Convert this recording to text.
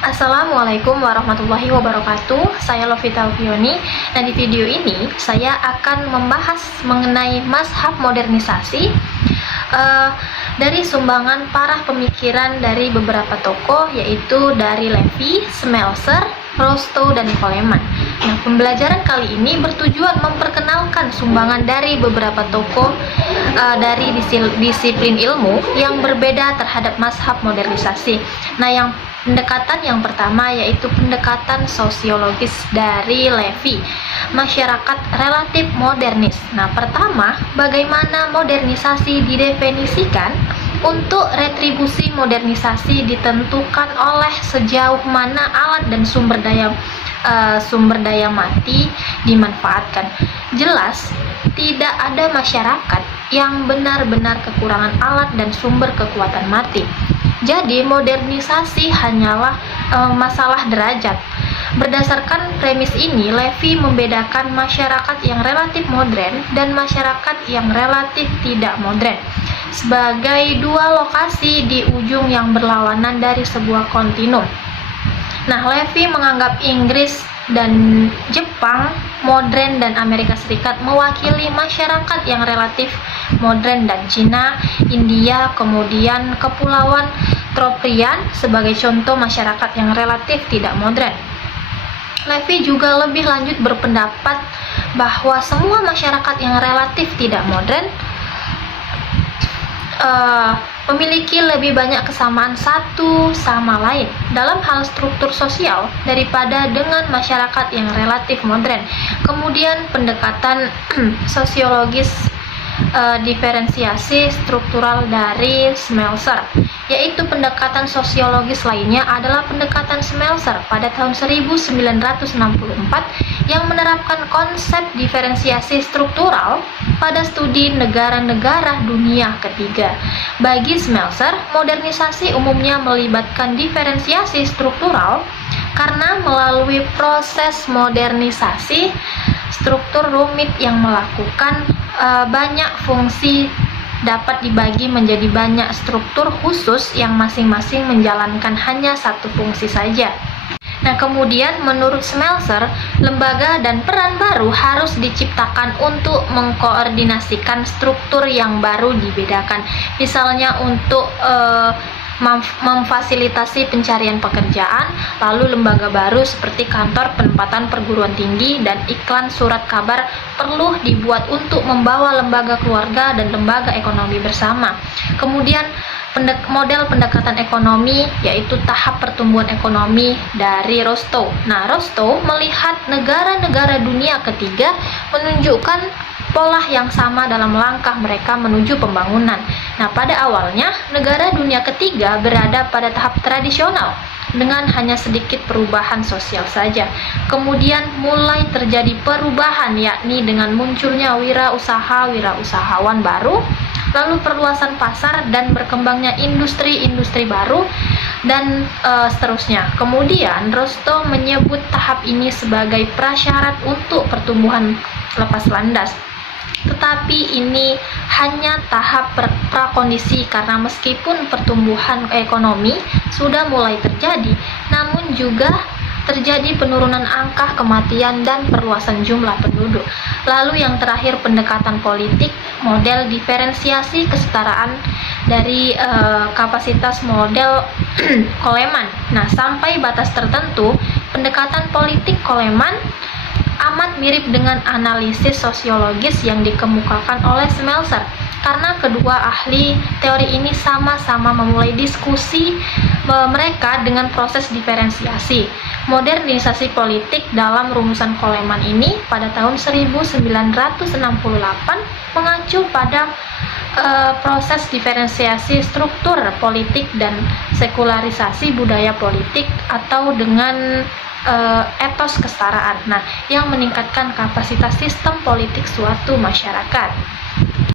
Assalamualaikum warahmatullahi wabarakatuh. Saya Lovita Alfioni. Nah, di video ini saya akan membahas mengenai mazhab modernisasi dari sumbangan para pemikiran dari beberapa tokoh, yaitu dari Levi, Smelser, Rostow, dan Coleman. Nah, pembelajaran kali ini bertujuan memperkenalkan sumbangan dari beberapa tokoh dari disiplin ilmu yang berbeda terhadap mazhab modernisasi. Nah, pendekatan yang pertama yaitu pendekatan sosiologis dari Levi, masyarakat relatif modernis. Nah, pertama, bagaimana modernisasi didefinisikan? Untuk retribusi modernisasi ditentukan oleh sejauh mana alat dan sumber daya mati dimanfaatkan. Jelas, tidak ada masyarakat yang benar-benar kekurangan alat dan sumber kekuatan mati. Jadi, modernisasi hanyalah masalah derajat. Berdasarkan premis ini, Levi membedakan masyarakat yang relatif modern dan masyarakat yang relatif tidak modern sebagai dua lokasi di ujung yang berlawanan dari sebuah kontinum. Nah, Levi menganggap Inggris dan Jepang modern dan Amerika Serikat mewakili masyarakat yang relatif modern, dan Cina, India, kemudian Kepulauan Trobriand sebagai contoh masyarakat yang relatif tidak modern. Levi juga lebih lanjut berpendapat bahwa semua masyarakat yang relatif tidak modern memiliki lebih banyak kesamaan satu sama lain dalam hal struktur sosial daripada dengan masyarakat yang relatif modern. Kemudian pendekatan sosiologis diferensiasi struktural dari Smelser, yaitu pendekatan sosiologis lainnya adalah pendekatan Smelser pada tahun 1964 yang menerapkan konsep diferensiasi struktural pada studi negara-negara dunia ketiga. Bagi Smelser, modernisasi umumnya melibatkan diferensiasi struktural karena melalui proses modernisasi struktur rumit yang melakukan banyak fungsi dapat dibagi menjadi banyak struktur khusus yang masing-masing menjalankan hanya satu fungsi saja. Nah, kemudian menurut Smelser, lembaga dan peran baru harus diciptakan untuk mengkoordinasikan struktur yang baru dibedakan. Misalnya untuk memfasilitasi pencarian pekerjaan, lalu lembaga baru seperti kantor penempatan perguruan tinggi dan iklan surat kabar perlu dibuat untuk membawa lembaga keluarga dan lembaga ekonomi bersama. Kemudian model pendekatan ekonomi yaitu tahap pertumbuhan ekonomi dari Rostow. Nah, Rostow melihat negara-negara dunia ketiga menunjukkan pola yang sama dalam langkah mereka menuju pembangunan. Nah, pada awalnya negara dunia ketiga berada pada tahap tradisional dengan hanya sedikit perubahan sosial saja. Kemudian mulai terjadi perubahan, yakni dengan munculnya wirausahawan baru, lalu perluasan pasar dan berkembangnya industri-industri baru, dan seterusnya. Kemudian Rostow menyebut tahap ini sebagai prasyarat untuk pertumbuhan lepas landas. Tetapi ini hanya tahap prakondisi karena meskipun pertumbuhan ekonomi sudah mulai terjadi, namun juga terjadi penurunan angka kematian dan perluasan jumlah penduduk. Lalu yang terakhir, pendekatan politik, model diferensiasi kesetaraan dari kapasitas model Coleman. Nah, sampai batas tertentu, pendekatan politik Coleman amat mirip dengan analisis sosiologis yang dikemukakan oleh Smelser, karena kedua ahli teori ini sama-sama memulai diskusi mereka dengan proses diferensiasi. Modernisasi politik dalam rumusan Coleman ini pada tahun 1968 mengacu pada proses diferensiasi struktur politik dan sekularisasi budaya politik atau dengan etos kesetaraan, yang meningkatkan kapasitas sistem politik suatu masyarakat.